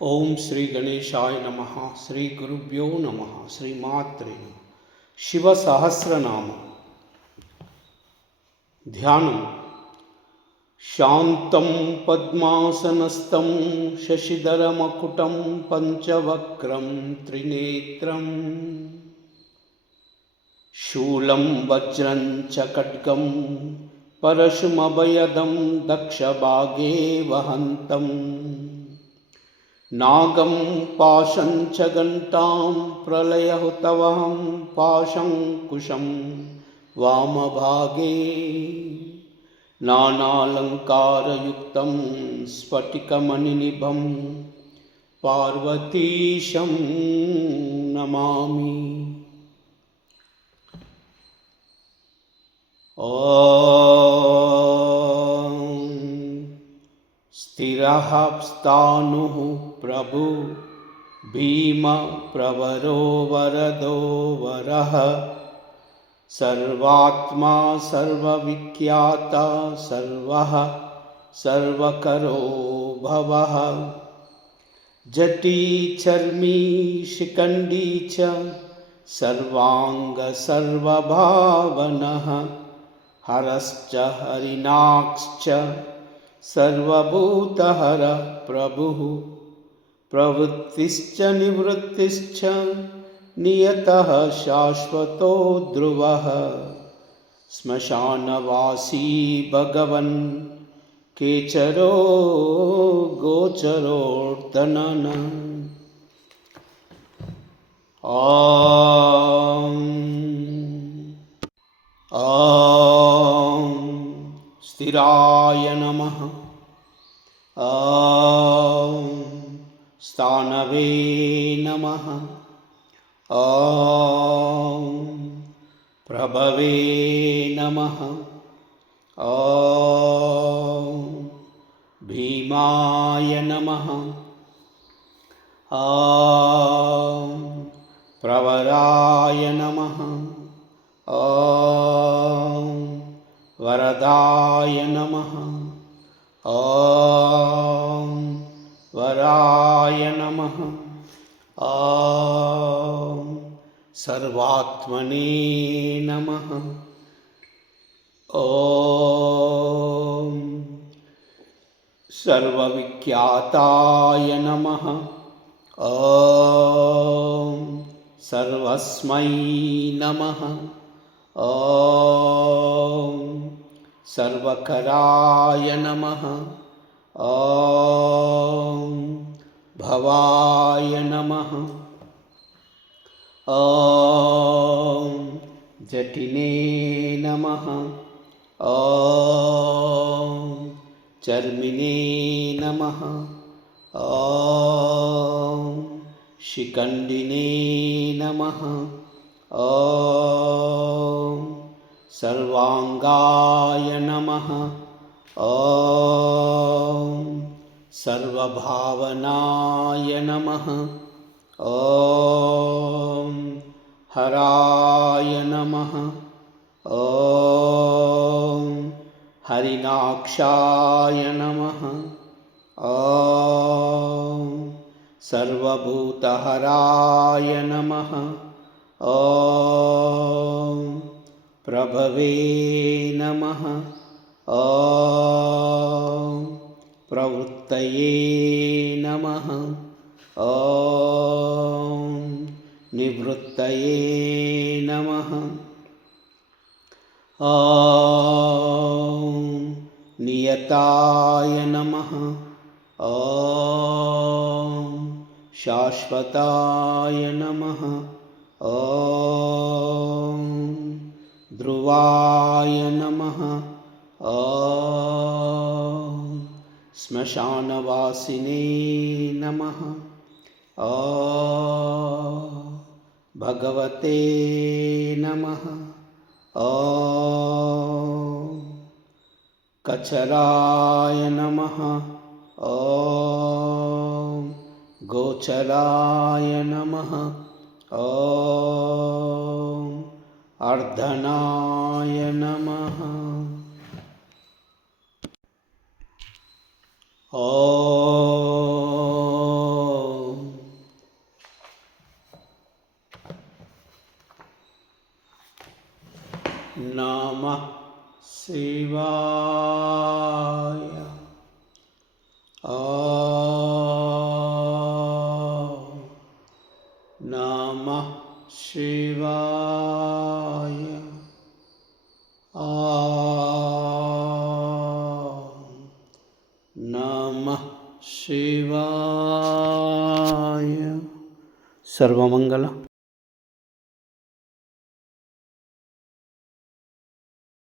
ఓం శ్రీ గణేశాయ నమః. శ్రీ గురుభ్యో నమః. శ్రీమాత్రే నమః. శివ సహస్రనామ ధ్యానం. శాంతం పద్మాసనస్థం శశిధరమకుటం పంచవక్రం త్రినేత్రం శూలం వజ్రం చ ఖడ్గం పరశుమభయదం దక్షభాగే వహంతం నాగం పాశం చ ఘంటాం ప్రళయహుతవహం పాశంకుశం వామభాగే నానాలంకారయుక్తం స్ఫటికమణినిభం పార్వతీశం నమామి. స్థిరః స్థాణుః ప్రభు భీమ ప్రవరో వరదో వరః సర్వాత్మా సర్వవిఖ్యాత సర్వః సర్వకరో భవః జటీ చర్మీ శిఖండీ చ సర్వాంగ సర్వభావనః హరశ్చ హరిణాక్ష సర్వభూతహర ప్రభుః ప్రవృత్తిశ్చ నివృత్తిశ్చ నియతః శాశ్వతో ధ్రువః శ్మశానవాసీ భగవన్ కేచరో గోచరోర్ధనన. ఓం స్థిరాయ నమః. ఓం స్థానవే నమః. ఓం ప్రభవే నమః. ఓం భీమాయ నమః. ఓం ప్రవరాయ నమః. ఓం వరదాయ నమః. ఓం వరాయ నమః. ఓం సర్వాత్మనే నమః. ఓం సర్వవిఖ్యాతాయ నమః. ఓం సర్వస్మై నమః. ఓం సర్వకరాయ నమః. ఓం భవాయ నమః. ఓం జటినే నమః. ఓం చర్మినే నమః. ఓం శిఖండినే నమః. ఓం సర్వాంగాయ నమః. ఓం సర్వభావనాయ నమః. ఓం హరాయ నమః. ఓం హరిణాక్షాయ నమః. ఓం సర్వభూతహరాయ నమః. ఓం ప్రభవే నమః. ఓం ప్రవృత్తయే నమః. ఓం నివృత్తయే నమః. ఓం నియతాయ నమః. ఓం శాశ్వతాయ నమః. ఓం ధ్రువాయ నమః. ఓం శ్మశానవాసినే నమః. ఓం భగవతే నమః. ఓం కచరాయ నమః. ఓం గోచరాయ నమః. ఓం అర్ధనాయ నమః. ఓం शिवाय। ॐ नमः शिवाय। ॐ नमः शिवाय। सर्वमंगल।